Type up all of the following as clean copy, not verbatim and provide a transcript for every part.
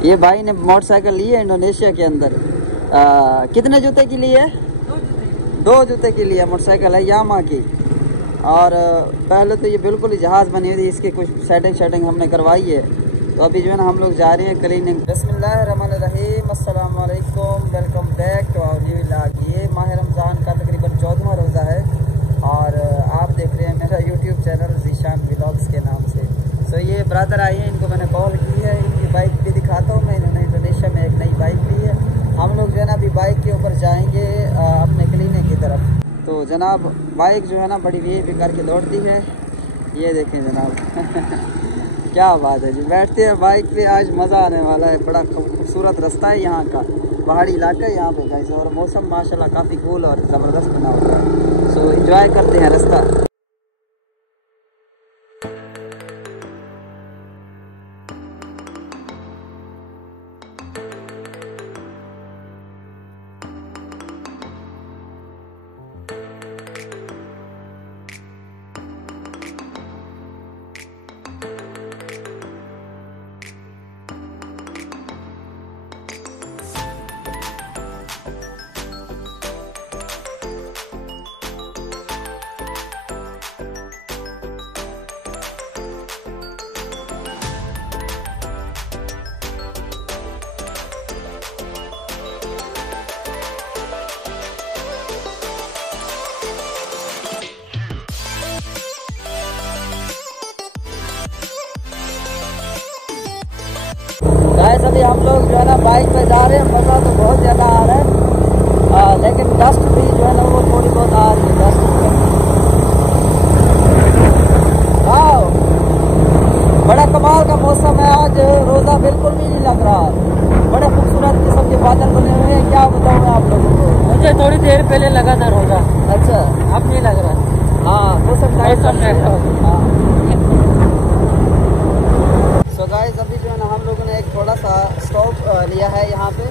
ये भाई ने मोटरसाइकिल ली है इंडोनेशिया के अंदर। कितने जूते की ली है? 2 जूते की ली है। मोटरसाइकिल है यामा की। और पहले तो ये बिल्कुल ही जहाज़ बनी हुई थी, इसकी कुछ सेटिंग हमने करवाई है। तो अभी जो है ना हम लोग जा रहे हैं क्लीनिंग। बिस्मिल्लाहिर्रहमानिर्रहीम, अस्सलाम वालेकुम, welcome back to our new vlog. ये माह रमज़ान का तकरीबन 14वां रोज़ा है और आप देख रहे हैं मेरा यूट्यूब चैनल ज़ीशान व्लॉग्स के नाम से। तो ये ब्रदर आए हैं, इनको मैंने कॉल की है, इनकी बाइक भी दिखाता हूँ मैं। इन्होंने इंडोनेशिया में एक नई बाइक ली है। हम लोग जो है ना अभी बाइक के ऊपर जाएंगे अपने क्लिनिक की तरफ। तो जनाब बाइक जो है ना बड़ी वीआईपी करके दौड़ती है, ये देखें जनाब क्या बात है जी। बैठते हैं बाइक पे, आज मज़ा आने वाला है। बड़ा खूबसूरत रास्ता है यहाँ का, पहाड़ी इलाका है यहाँ पे गाइस, और मौसम माशाल्लाह काफ़ी कूल और ज़बरदस्त बना हुआ है। सो एंजॉय करते हैं रास्ता। गाइस अभी हम लोग जो है ना बाइक पे जा रहे हैं। मज़ा तो बहुत ज़्यादा आ रहा है, लेकिन डस्ट भी जो है ना वो थोड़ी बहुत आ रही है। डस्ट वाह, बड़ा कमाल का मौसम है आज। रोज़ा बिल्कुल भी नहीं लग रहा, बड़े खूबसूरत किस्म के बादल बने हुए हैं। क्या बताऊँ मैं आप लोगों को, मुझे थोड़ी देर पहले लगा था रोज़ा। अच्छा, अब नहीं लग रहा। हाँ मौसम हाँ। तो गाइस अभी जो है ना हम लोगों ने एक थोड़ा सा स्टॉप लिया है यहाँ पे।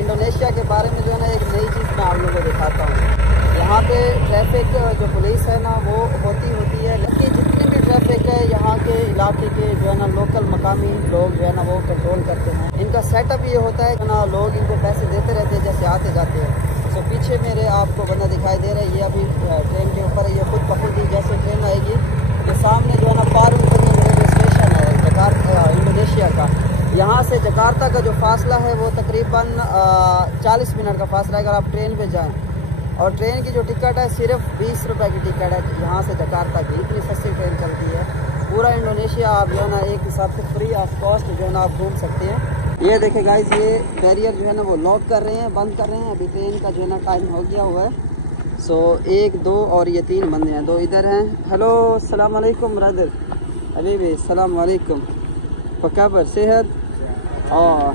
इंडोनेशिया के बारे में जो है ना एक नई चीज़ मैं आप लोगों को दिखाता हूँ। यहाँ पे ट्रैफिक जो पुलिस है ना वो होती है, लेकिन जितनी भी ट्रैफिक है यहाँ के इलाके के जो है ना लोकल मकामी लोग जो है ना वो कंट्रोल करते हैं। इनका सेटअप ये होता है ना, लोग इनको पैसे देते रहते हैं जैसे आते जाते हैं। तो पीछे मेरे आपको बंदा दिखाई दे रहा है, ये अभी ट्रेन के ऊपर है। ये खुद पकड़ जैसे ट्रेन आएगी तो सामने जो है ना पारुल इंडोनेशिया का, यहाँ से जकार्ता का जो फासला है वो तकरीबन 40 मिनट का फासला है अगर आप ट्रेन पे जाएं। और ट्रेन की जो टिकट है सिर्फ 20 रुपये की टिकट है यहाँ से जकार्ता की। इतनी सस्ती ट्रेन चलती है। पूरा इंडोनेशिया आप जो है ना एक हिसाब से फ्री ऑफ कॉस्ट जो है ना आप घूम सकते हैं। ये देखें गाइस, ये बैरियर जो है ना वो लॉक कर रहे हैं, बंद कर रहे हैं। अभी ट्रेन का जो है ना टाइम हो गया हुआ है। सो 1 2 और ये 3 बंदे हैं, 2 इधर हैं। हेलो अस्सलाम वालेकुम ब्रदर, अभी अस्सलाम वालेकुम, पकाबर सेहत। और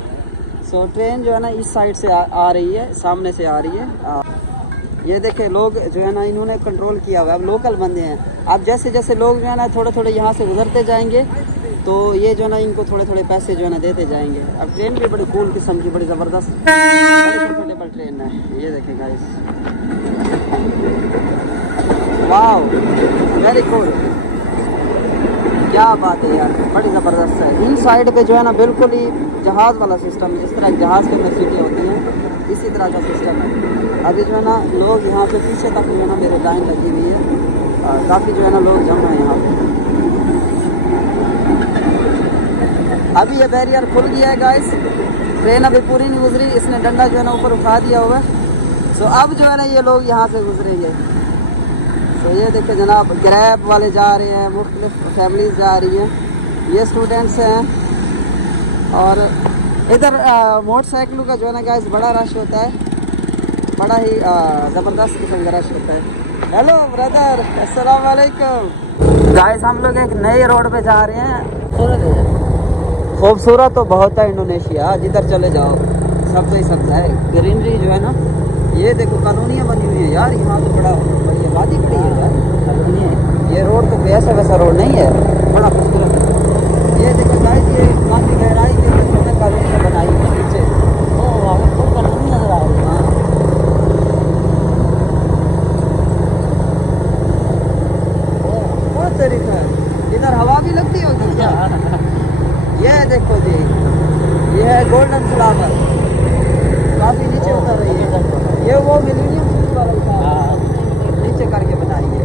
सो ट्रेन जो है ना इस साइड से आ रही है, सामने से आ रही है। ये देखे लोग जो है ना इन्होंने कंट्रोल किया हुआ है। अब लोकल बंदे हैं। अब जैसे जैसे लोग जो है ना थोड़े थोड़े यहाँ से गुजरते जाएंगे तो ये जो है ना इनको थोड़े थोड़े पैसे जो है ना देते जाएंगे। अब ट्रेन भी बड़ी कूल किस्म की, बड़ी ज़बरदस्त, बड़ी कंफर्टेबल ट्रेन है। ये देखें गाइस, वाह वेरी कूल, क्या बात है यार, बड़ी ज़बरदस्त है। इन साइड पे जो है ना बिल्कुल ही जहाज़ वाला सिस्टम, जिस तरह जहाज़ की फैसिलिटी होती है इसी तरह का सिस्टम है। अभी जो है ना लोग यहाँ पे पीछे तक जो है ना मेरे लाइन लगी हुई है, काफ़ी जो है ना लोग जमा है यहाँ पे। अभी ये बैरियर खुल गया है गाइस, ट्रेन अभी पूरी नहीं गुजरी, इसने डंडा जो है ना ऊपर उठा दिया हुआ है। सो अब जो है ना ये लोग यहाँ से गुजरेंगे। तो ये देखिए जनाब, ग्रैब वाले जा रहे हैं, मुख्तलिफ फैमिलीज जा रही हैं, ये स्टूडेंट्स हैं। और इधर मोटरसाइकिलों का जो है ना गाइस बड़ा रश होता है, बड़ा ही ज़बरदस्त किस्म का रश होता है। हेलो ब्रदर अस्सलाम वालेकुम। गाइस हम लोग एक नए रोड पे जा रहे हैं। खूबसूरत तो बहुत है इंडोनेशिया, जिधर चले जाओ सब तो ही सब है। ग्रीनरी जो है ना, ये देखो कॉलोनियाँ बनी हुई है यार यहाँ तो, बड़ा ये वादी खड़ी है यार, कॉलोनी है। ये रोड तो ऐसा वैसा रोड नहीं है, बड़ा खूबसूरत है। ये देखो गाइस, ये काफ़ी गहराई के अंदर कॉलोनियाँ बनाई हुई है नीचे। ओ कॉलोनी नजर आ रही है। बहुत तरीका है, इधर हवा भी लगती होगी क्या? ये देखो जी, ये ये है गोल्डन फ्लावर, काफी नीचे उतर रही है। ये वो मिलीनियम स्विच वाला था, नीचे करके बनाई है।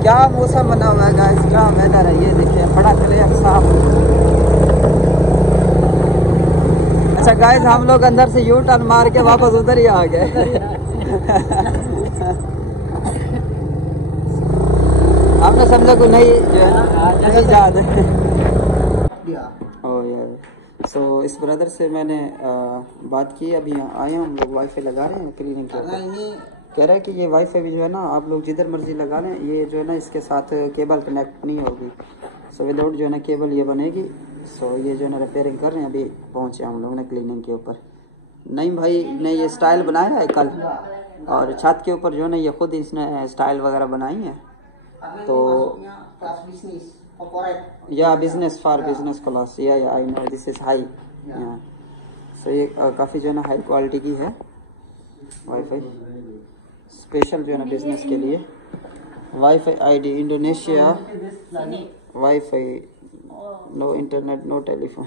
क्या मौसम बना हुआ है गाइस, क्या वेदर है, ये देखिए बड़ा क्लियर साफ। अच्छा गाइस, हम लोग अंदर से यू टर्न मार के वापस उधर ही आ गए। हमने समझा को नहीं जो है नहीं याद है। सो इस ब्रदर से मैंने बात की, अभी आए हम लोग वाईफाई लगा रहे हैं क्लिनिक के ऊपर। कह रहा है कि ये वाईफाई भी जो है ना आप लोग जिधर मर्जी लगा लें, ये जो है ना इसके साथ केबल कनेक्ट नहीं होगी। सो विदाउट जो है ना केबल ये बनेगी। सो ये जो है ना रिपेयरिंग कर रहे हैं, अभी पहुंचे हम लोग ने क्लिनिक के ऊपर। नहीं भाई ने ये स्टाइल बनाया है कल, और छत के ऊपर जो है ना ये खुद इसने स्टाइल वगैरह बनाई है। तो या business for business class, yeah I know this is high. So ये काफ़ी जो है ना हाई क्वालिटी की है वाईफाई, स्पेशल जो है ना बिजनेस के लिए। Wifi ID Indonesia, wifi no internet no telephone.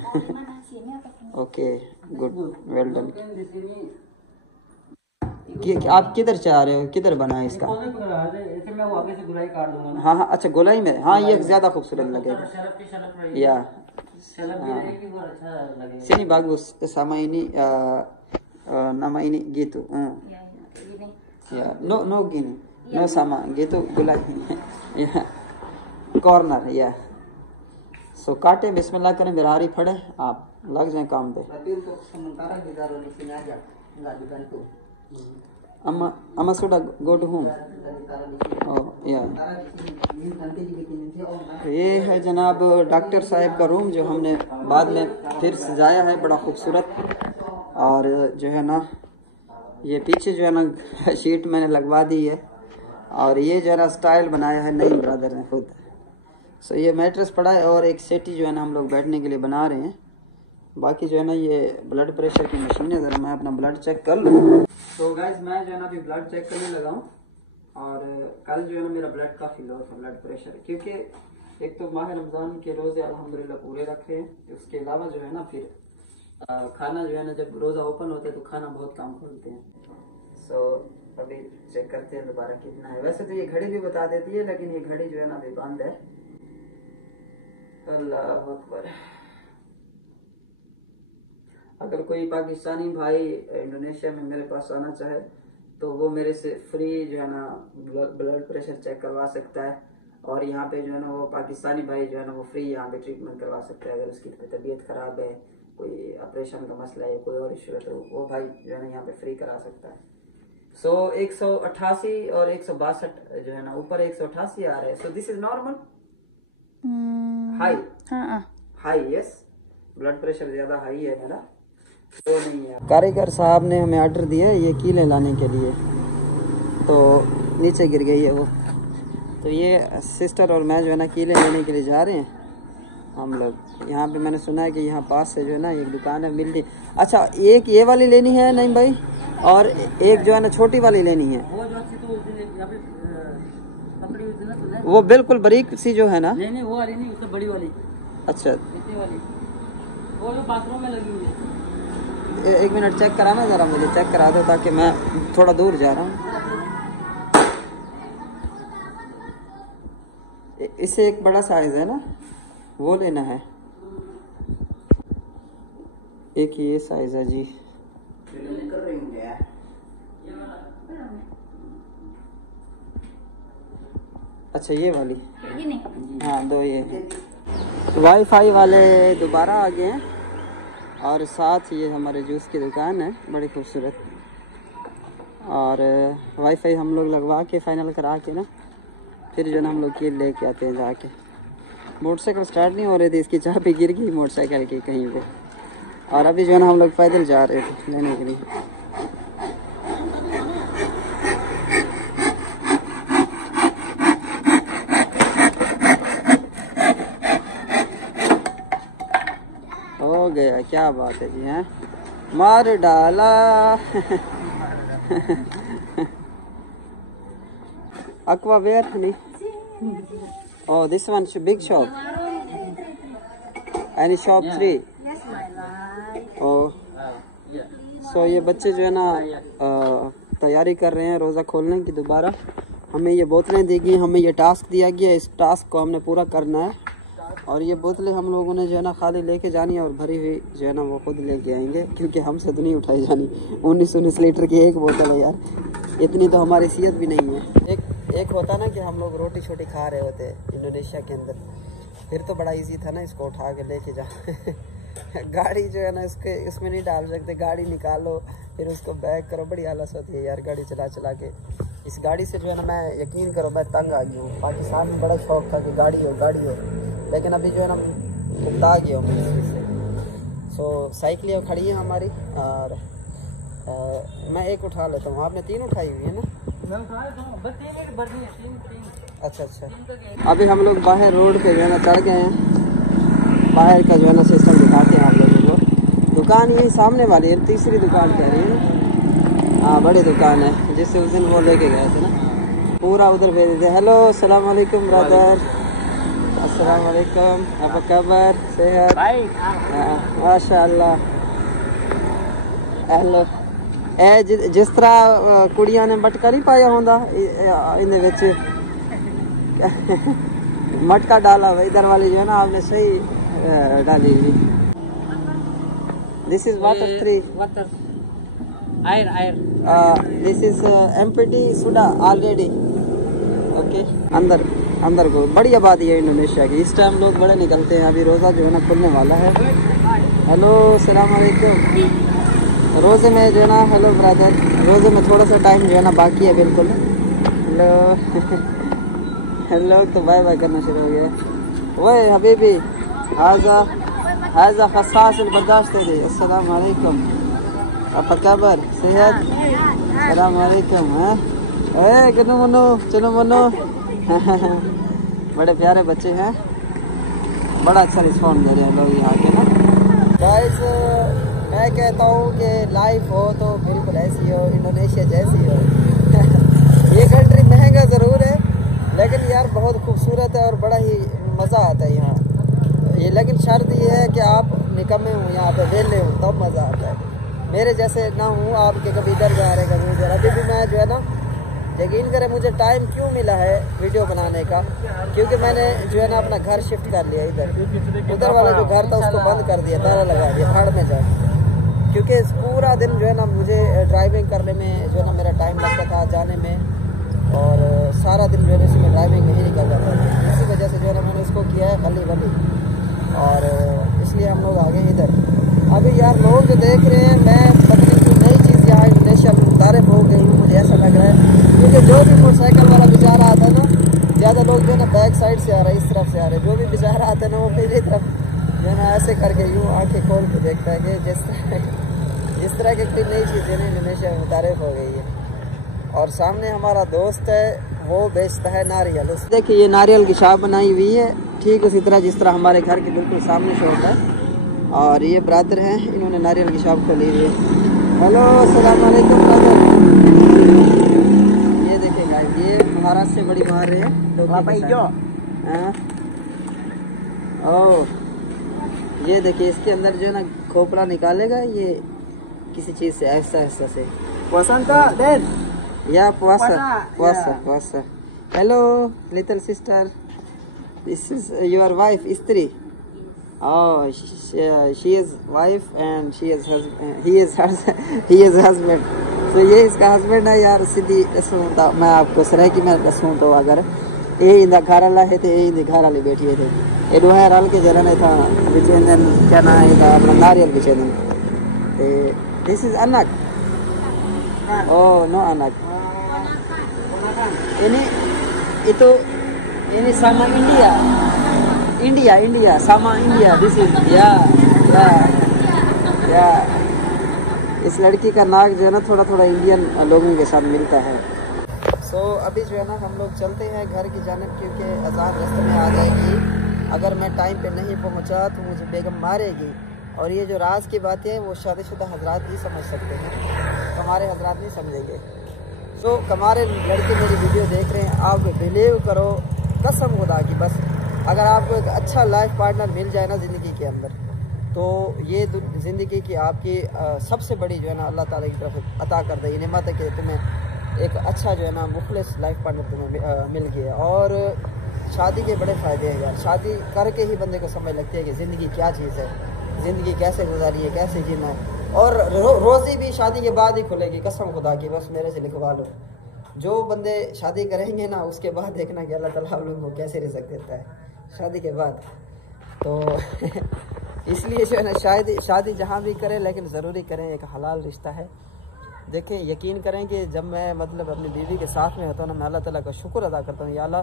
Okay good, well done. आप किधर चाह रहे हो, किधर बना है इसका? हाँ हाँ, अच्छा गोलाई में, हाँ ये ज्यादा खूबसूरत लगेगा। या sini bagus sama ini nama ini gitu. Ya no gini, no sama gitu gulai. Ya corner या। सो काटे, बिस्मिल्लाह करें, बिरारी फड़े, आप लग जाए काम पे। अम्मा सुडा गो टू होम। या ये है जनाब डॉक्टर साहब का रूम, जो हमने बाद में फिर सजाया है बड़ा खूबसूरत। और जो है ना ये पीछे जो है ना शीट मैंने लगवा दी है, और ये जो है ना स्टाइल बनाया है नई ब्रदर ने खुद। सो ये मैट्रेस पड़ा है, और एक सेटी जो है ना हम लोग बैठने के लिए बना रहे हैं। बाकी जो है ना ये ब्लड प्रेशर की मशीन है, ज़रा मैं अपना ब्लड चेक कर लूँ। तो गाइस मैं जो है ना अभी ब्लड चेक करने लगा हूँ, और कल जो है ना मेरा ब्लड काफ़ी लो था, ब्लड प्रेशर, क्योंकि एक तो माह रमज़ान के रोज़े अल्हम्दुलिल्लाह पूरे रखे हैं, उसके अलावा जो है ना फिर खाना जो है ना जब रोज़ा ओपन होता है तो खाना बहुत कम खोलते हैं। सो अभी चेक करते हैं दोबारा कितना है। वैसे तो ये घड़ी भी बता देती है, लेकिन ये घड़ी जो है ना अभी बंद है। अल्लाह अकबर। अगर कोई पाकिस्तानी भाई इंडोनेशिया में मेरे पास आना चाहे तो वो मेरे से फ्री जो है ना ब्लड प्रेशर चेक करवा सकता है, और यहाँ पे जो है ना वो पाकिस्तानी भाई जो है ना वो फ्री यहाँ पे ट्रीटमेंट करवा सकता है। अगर उसकी तबीयत खराब है, कोई ऑपरेशन का मसला है, कोई और इशू है, तो वो भाई जो है ना यहाँ पे फ्री करा सकता है। सो 188 और 162 जो है ना, ऊपर 188 आ रहा है। So this is normal high. High yes, blood pressure ज्यादा हाई है मेरा, तो नहीं है। कारीगर साहब ने हमें ऑर्डर दिया है ये कीले लाने के लिए, तो नीचे गिर गई है वो। तो ये सिस्टर और मैं जो है ना कीले लेने के लिए जा रहे हैं हम लोग। यहाँ पे मैंने सुना है कि यहाँ पास से जो है ना एक दुकान है मिलती। अच्छा एक ये वाली लेनी है नहीं भाई, और एक जो है ना छोटी वाली लेनी है। वो बिल्कुल बारीक सी जो है ना, नहीं वो वाली नहीं, उससे बड़ी वाली। अच्छा वाली वो जो बाथरूम में लगी हुई है। एक मिनट चेक कराना जरा, मुझे चेक करा दो ताकि मैं थोड़ा दूर जा रहा हूँ। इससे एक बड़ा साइज है ना, वो लेना है। एक ये साइज है जी। अच्छा ये वाली, ये नहीं, हाँ दो ये। वाईफाई वाले दोबारा आ गए हैं, और साथ ये हमारे जूस की दुकान है बड़ी खूबसूरत। और वाईफाई हम लोग लगवा के फाइनल करा के ना फिर जो ना हम लोग की लेके आते हैं जाके। मोटरसाइकिल स्टार्ट नहीं हो रही थी, इसकी चाबी गिर गई मोटरसाइकिल की कहीं पे, और अभी जो है ना हम लोग पैदल जा रहे थे लेने के लिए। हो गया, क्या बात है जी, हैं मार डाला। Aqua where honey? Oh, this one is a big shop. Any shop 3? Yes, my love. और सो ये बच्चे जो है ना तैयारी कर रहे हैं रोज़ा खोलने की। दोबारा हमें ये बोतलें दी गई, हमें ये टास्क दिया गया, इस टास्क को हमने पूरा करना है। और ये बोतलें हम लोगों ने जो है ना खाली लेके जानी है और भरी हुई जो है ना वो खुद लेके आएंगे, क्योंकि हमसे तो नहीं उठाई जानी। 19 लीटर की एक बोतल है यार, इतनी तो हमारी सेहत भी नहीं है। एक होता ना कि हम लोग रोटी छोटी खा रहे होते इंडोनेशिया के अंदर, फिर तो बड़ा इजी था ना इसको उठा के लेके जाना। गाड़ी जो है ना इसमें नहीं डाल सकते, गाड़ी निकालो फिर उसको बैक करो, बड़ी आलस होती है यार गाड़ी चला चला के। इस गाड़ी से जो है ना मैं यकीन करो मैं तंग आ गई हूँ। पाकिस्तान में बड़ा शौक था कि गाड़ी हो, लेकिन अभी जो है ना उगता गया हूँ इस चीज़ से। सो साइकिलें खड़ी है हमारी और मैं एक उठा लेता हूँ। आपने 3 उठाई हुई है ना? अच्छा। अभी हम लोग बाहर रोड पे जो है ना चढ़ गए हैं। बाहर का जो है ना सिस्टम दिखाते हैं आप लोगों को। दुकान यही सामने वाली है, तीसरी दुकान कह रही है ना। हाँ बड़ी दुकान है जिससे उस दिन वो लेके गए थे ना, पूरा उधर भेज दे। हेलो अस्सलाम वालेकुम ब्रदर। अस्सलाम वालेकुम, apa kabar? Sehat? माशाअल्लाह। हेलो जिस तरह कुड़ियां ने मटका नहीं पाया होंदा इनदे विच मटका डाला हुआ, इधर वाली जो है ना आपने सही डाली हुई। This is water 3 water air this is empty soda already. Okay अंदर को बड़ी आबादी है इंडोनेशिया की। इस टाइम लोग बड़े निकलते हैं। अभी रोज़ा जो है ना खुलने वाला है। हेलो अस्सलाम वालेकुम। रोज़े में जो है ना, हेलो ब्रदर, रोज़े में थोड़ा सा टाइम जो है ना बाकी है बिल्कुल। हेलो हेलो तो बाय बाय करना शुरू हो गया। वही हबीबी हाजा खसास बर्दाश्त है। अस्सलाम वालेकुम, apa kabar? सेहत? अस्सलाम वालेकुम। चलो मनो बड़े प्यारे बच्चे हैं, बड़ा अच्छा रिस्पॉन्स दे रहे हैं लोग यहाँ के ना। गाइस मैं कहता हूँ कि लाइफ हो तो बिल्कुल ऐसी हो, इंडोनेशिया जैसी हो। ये कंट्री महंगा ज़रूर है लेकिन यार बहुत खूबसूरत है और बड़ा ही मज़ा आता है यहाँ। ये लेकिन शर्त ये है कि आप निकम्मे हो, यहाँ पे वेले हो तब मज़ा आता है। मेरे जैसे ना हूँ आपके, कभी इधर जा रहे कभी उधर। अभी भी मैं जो है ना, यकीन करें मुझे टाइम क्यों मिला है वीडियो बनाने का, क्योंकि मैंने जो है ना अपना घर शिफ्ट कर लिया इधर। उधर वाला जो घर था उसको बंद कर दिया, ताला लगा दिया, भाड़ में जा। क्योंकि पूरा दिन जो है ना मुझे ड्राइविंग करने में जो है ना मेरा टाइम लगता था जाने में, और सारा दिन जो है इसमें ड्राइविंग में ही निकल जाता था। इसी वजह से जो है ना मैंने इसको किया है खली वली, और इसलिए हम लोग आ गए इधर। अभी यार लोग जो देख रहे हैं, मैं पता नहीं नई चीज़ यहाँ इंडोनेशिया में मुतारिफ हो गई हूँ, मुझे ऐसा लग रहा है। क्योंकि जो भी मोटरसाइकिल वाला बेचारा आता है ना, ज़्यादा लोग जो है ना बैक साइड से आ रहे हैं, इस तरफ से आ रहे हैं। जो भी बेचारा आता है ना वो मेरी तरफ जो है ना ऐसे करके यूँ आंखें खोल के देखता है कि जिस तरह की कोई नई चीज़ है ना इंडोनेशिया में मुतारिफ हो गई है। और सामने हमारा दोस्त है, वो बेचता है नारियल। देखिए ये नारियल की शॉप बनाई हुई है, ठीक उसी तरह जिस तरह हमारे घर के बिल्कुल सामने शॉप है। और ये ब्रदर हैं, इन्होंने नारियल की शॉप खोली हुई है। हेलो अस्सलाम वालेकुम ब्रदर। ये देखिए गाइस, ये महाराष्ट्र से बड़ी मार रहे हैं। ओह ये देखिए, इसके अंदर जो है ना खोपड़ा निकालेगा ये किसी चीज़ से, ऐसा से। या पुआसा। Hello little sister, this is your wife स्त्री। Oh, she is wife and he is husband. So ये इसका husband है यार। सीधी सुनता मैं आपको सर कि मैं सुनता हूँ, अगर ये इंदा घर वाला है तो ये इंदा घर वाली बैठी थे, ये दो है रल के जरने था बिचेंदन क्या ना है का अपना नारियल बिचेंदन। This is anak. Oh no anak. ini sama India sama India. This is या इस लड़की का नाक जो है ना थोड़ा थोड़ा इंडियन लोगों के साथ मिलता है। सो अभी जो है ना हम लोग चलते हैं घर की जानिब, क्योंकि अजान रास्ते में आ जाएगी। अगर मैं टाइम पे नहीं पहुंचा तो मुझे बेगम मारेगी। और ये जो राज की बातें हैं वो शादीशुदा हजरात ही समझ सकते हैं, हमारे हजरात नहीं समझेंगे। सो हमारे लड़के मेरी वीडियो देख रहे हैं, आप बिलीव करो कसम खुदा की, बस अगर आपको एक अच्छा लाइफ पार्टनर मिल जाए ना ज़िंदगी के अंदर, तो ये ज़िंदगी की आपकी सबसे बड़ी जो है ना अल्लाह ताला की तरफ अता कर दे नेमत है कि तुम्हें एक अच्छा जो है ना मुखलिस लाइफ पार्टनर तुम्हें मिल गया। और शादी के बड़े फ़ायदे हैं यार, शादी करके ही बंदे को समझ लगती है कि ज़िंदगी क्या चीज़ है, ज़िंदगी कैसे गुजारी है, कैसे जीना है। और रोज़ी भी शादी के बाद ही खुलेगी, कसम खुदा की, बस मेरे से लिखवा लो। जो बंदे शादी करेंगे ना उसके बाद देखना कि अल्लाह ताला आप लोगों को कैसे रिज़्क़ देता है शादी के बाद। तो इसलिए जो है ना शादी जहाँ भी करें लेकिन ज़रूरी करें, एक हलाल रिश्ता है। देखें, यकीन करें कि जब मैं मतलब अपनी बीवी के साथ में होता हूँ ना, मैं अल्लाह ताला का शुक्र अदा करता हूँ, या अल्लाह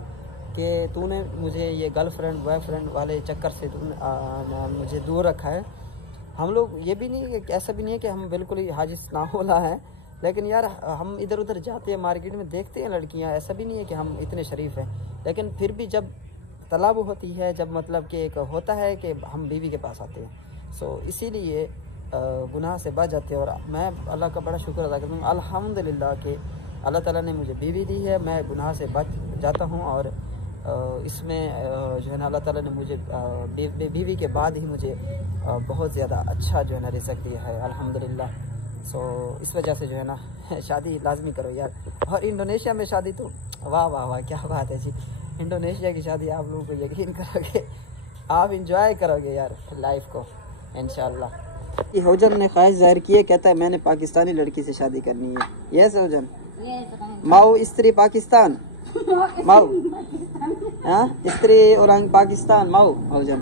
कि तूने मुझे ये गर्लफ्रेंड बॉयफ्रेंड वाले चक्कर से तूने मुझे दूर रखा है। हम लोग ये भी नहीं कि ऐसा भी नहीं है कि हम बिल्कुल ही हाजिस ना होला है, लेकिन यार हम इधर उधर जाते हैं मार्केट में देखते हैं लड़कियाँ, ऐसा भी नहीं है कि हम इतने शरीफ हैं, लेकिन फिर भी जब तलाब होती है, जब मतलब कि एक होता है कि हम बीवी के पास आते हैं, सो इसीलिए गुनाह से बच जाते हैं। और मैं अल्लाह का बड़ा शुक्र अदा करता हूँ अल्हम्दुलिल्लाह कि अल्लाह ताला ने मुझे बीवी दी है, मैं गुनाह से बच जाता हूँ। और इसमें जो है ना अल्लाह ताला ने मुझे बीवी के बाद ही मुझे बहुत ज़्यादा अच्छा जो है ना रिज़्क़ दिया है अल्हम्दुलिल्लाह। सो इस वजह से जो है ना शादी लाजमी करो यार। और इंडोनेशिया में शादी तो वाह वाह वाह क्या बात है जी, इंडोनेशिया की शादी आप लोगों को यकीन करोगे, आप इंजॉय करोगे यार लाइफ को इंशाल्लाह। हौजन ने ख्वाहिश जाहिर की है, कहता है मैंने पाकिस्तानी लड़की से शादी करनी है। यस हौजन, माओ स्त्री पाकिस्तान, माओ हाँ स्त्री औरंग पाकिस्तान, माओ हौजन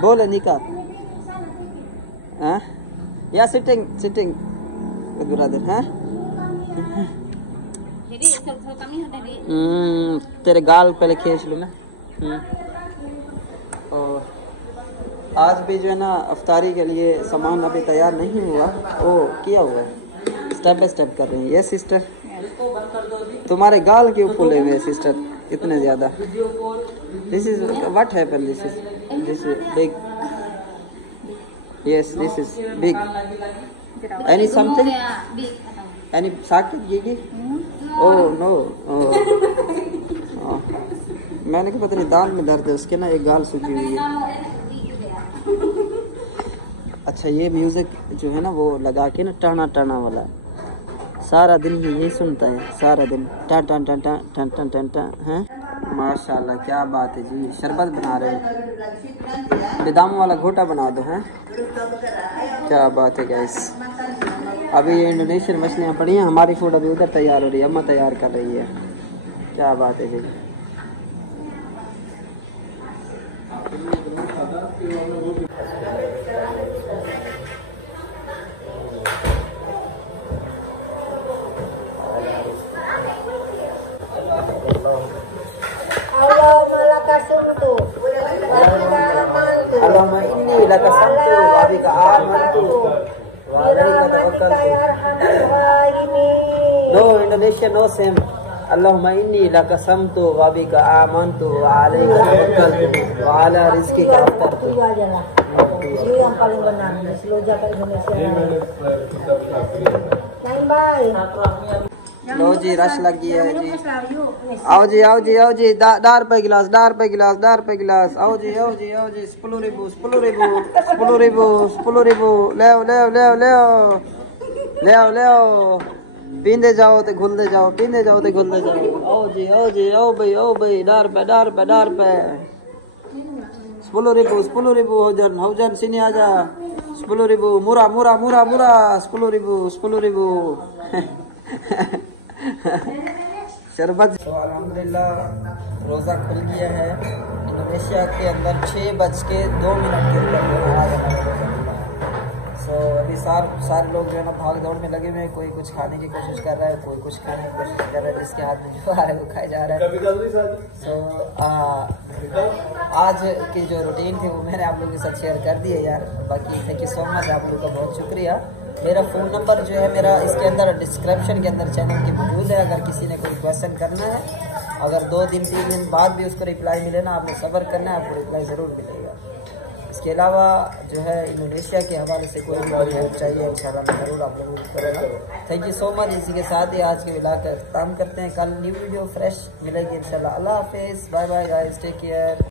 बोले निकाह हाँ या सिटिंग ब्रदर हाँ तेरे गाल पहले खींच लूँ मैं। और आज भी जो है ना अफ्तारी के लिए सामान अभी तैयार नहीं हुआ, वो किया हुआ है, स्टेप बाय स्टेप कर रहे हैं। ये सिस्टर तुम्हारे गाल क्यों फूले हुए सिस्टर इतने ज़्यादा? This is what happen, this is big, yes this is big, any something, any circuit गिगी, ओह नो, मैंने कहा पता नहीं दाल में दर्द है उसके ना, एक गाल सूखी हुई है। अच्छा ये म्यूज़िक जो है ना वो लगा के ना टाना टाना वाला, सारा दिन ही यही सुनता है, सारा दिन टन टन टन टन टन टन टन टन हैं। माशाल्लाह क्या बात है जी, शरबत बना रहे हैं, बेदाम वाला घोटा बना दो हैं, क्या बात है गाइस। अभी ये इंडोनेशियन मछलियाँ पड़ी हैं, हमारी फूड अभी उधर तैयार हो रही है, अम्मा तैयार कर रही है, क्या बात है जी। Allahumma inni laka samtu wa bika amantu wa alayka tawakkaltu. No Indonesia, no same. Allahumma inni laka samtu wa bika amantu wa alayka tawakkaltu wa ala rizqika aftartu. Itu yang paling benar di seluruh Indonesia. Lain bye. लो जी rush लग गया है जी, आओ जी आओ जी आओ जी, 10 रुपए गिलास, 10 रुपए गिलास, 10 रुपए गिलास, आओ जी आओ जी आओ जी, स्पुलू रिबू स्पुलू रिबू स्पुलू रिबू स्पुलू रिबू, ले आओ ले आओ ले आओ ले आओ ले आओ ले आओ, पींदे जाओ तो घुलते जाओ, पींदे जाओ तो घुलते जाओ। आओ जी आओ जी आओ भाई 10 रुपए 10 रुपए 10 रुपए, स्पुलू रिबू हौजन सीने आजा, स्पुलू रिबू मुरा मुरा मुरा मुरा, स्पुलू रिबू शरबत। तो अल्हम्दुलिल्लाह रोज़ा खुल गया है इंडोनेशिया के अंदर 6:02 के ऊपर। सो अभी सारे लोग जो है ना भाग दौड़ में लगे हुए हैं, कोई कुछ खाने की कोशिश कर रहा है, कोई कुछ खाने की कोशिश कर रहा है, जिसके हाथ में जो आ रहा है वो खाया जा रहा है। सो आज की जो रूटीन थी वो मैंने आप लोगों के साथ शेयर कर दी है यार। बाकी थैंक यू सो मच, आप लोगों का बहुत शुक्रिया। मेरा फ़ोन नंबर जो है मेरा इसके अंदर डिस्क्रिप्शन के अंदर चैनल की मौजूद है, अगर किसी ने कोई क्वेश्चन करना है, अगर 2 दिन 3 दिन बाद भी उसको रिप्लाई मिले ना, आपने सब्र करना है, आपको रिप्लाई ज़रूर मिलेगा। इसके अलावा जो है इंडोनेशिया के हवाले से कोई भी हेल्प चाहिए इंशाल्लाह मैं ज़रूर आप लोगों को करूँगा। Thank you so much. इसी के साथ ही आज के व्लॉग का इख्तिताम करते हैं, कल न्यू वीडियो फ्रेश मिलेगी इंशाल्लाह। अल्लाह हाफिज़, bye bye guys, take care.